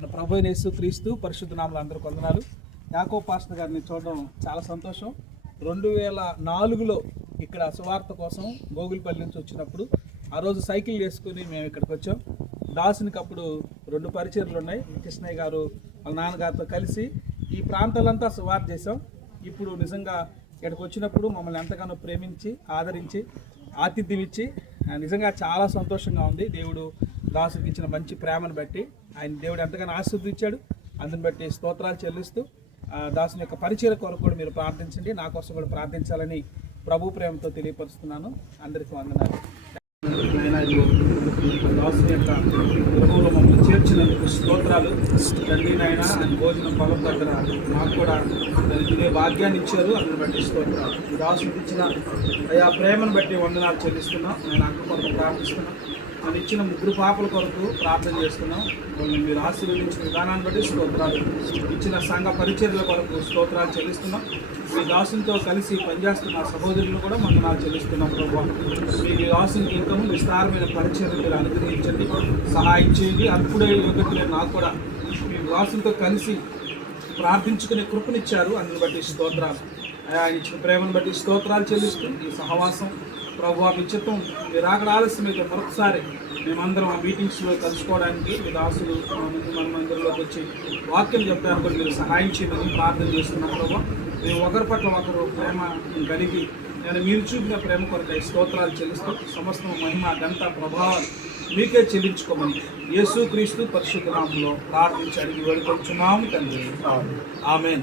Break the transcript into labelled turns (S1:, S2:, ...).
S1: ప్రభు నేసు క్రీస్తు పరిశుద్ధనామలు అందరూ కొందనాలు యాకో పాస్టర్ గారిని చూడడం చాలా సంతోషం. రెండు వేల నాలుగులో ఇక్కడ సువార్త కోసం గోగులపల్లి నుంచి వచ్చినప్పుడు ఆ రోజు సైకిల్ వేసుకుని మేము ఇక్కడికి వచ్చాం. దాసునికి అప్పుడు రెండు పరిచయలు ఉన్నాయి. కృష్ణయ్య గారు వాళ్ళ నాన్నగారితో కలిసి ఈ ప్రాంతాలంతా సువార్త చేసాం ఇప్పుడు నిజంగా ఇక్కడికి వచ్చినప్పుడు మమ్మల్ని ఎంతగానో ప్రేమించి ఆదరించి ఆతిథ్యం ఇచ్చి నిజంగా చాలా సంతోషంగా ఉంది. దేవుడు దాసుకి ఇచ్చిన మంచి ప్రేమను బట్టి ఆయన దేవుడు ఎంతగానో ఆశీర్వదించాడు. అందుని బట్టి స్తోత్రాలు చెల్లిస్తూ ఆ, దాసుని యొక్క పరిచయ కొరకు కూడా మీరు ప్రార్థించండి. నా కోసం కూడా ప్రార్థించాలని ప్రభు ప్రేమతో తెలియపరుస్తున్నాను. అందరికీ వందనాలు. దాసుని యొక్క మమ్మల్ని స్తోత్రాలు. తండ్రి నాయన భోజనం పొలం దగ్గర మాకు కూడా దాన్ని తినే భాగ్యాన్ని ఇచ్చారు అందుని బట్టి స్తోత్రాలు. ఈ ఇచ్చిన అయా ప్రేమను బట్టి వందనాలు చెల్లిస్తున్నాం. నేను అక్క కొంత ప్రార్థిస్తున్నాం. మనం ఇచ్చిన ముగ్గురు పాపల కొరకు ప్రార్థన చేస్తున్నాం. వాళ్ళని మీరు ఆశీర్వదించిన విధానాన్ని బట్టి స్తోత్రాలు ఇచ్చిన సంఘ పరిచర్ల కొరకు స్తోత్రాలు చెల్లిస్తున్నాం. మీ దాసునితో కలిసి పనిచేస్తున్న సహోదరులు కూడా మందనాలు చెల్లిస్తున్నాం ప్రభావ మీ దాసునికి ఇంకా విస్తారమైన పరిచర్లు మీరు అనుగ్రహించండి. సహాయం చేయండి. అప్పుడే యువకులే నాకు కూడా మీ దాసునితో కలిసి ప్రార్థించుకునే కృపనిచ్చారు. అందుని బట్టి స్తోత్రాలు. ఆయన ఇచ్చిన ప్రేమను బట్టి స్తోత్రాలు చెల్లిస్తూ ఈ సహవాసం ప్రభు మీ చిత్తం మీరు అక్కడ ఆలస్యమైతే మరొకసారి మేమందరం ఆ మీటింగ్స్లో కలుసుకోవడానికి మీ దాసులు మన మందిరంలోకి వచ్చి వాక్యం చెప్పడానికి మీరు సహాయం చేయమని ప్రార్థన చేస్తున్నాం ప్రభు. మేము ఒకరి పట్ల ఒకరు ప్రేమ కలిగి నేను మీరు చూపిన ప్రేమ కొరకై స్తోత్రాలు చెల్లిస్తూ సమస్తం మహిమ గంట ప్రభావాలు మీకే చెల్లించుకోమని యేసు క్రీస్తు ప్రార్థించడానికి నామంలో ప్రార్థించి అడిగి తండ్రి. ఆమెన్.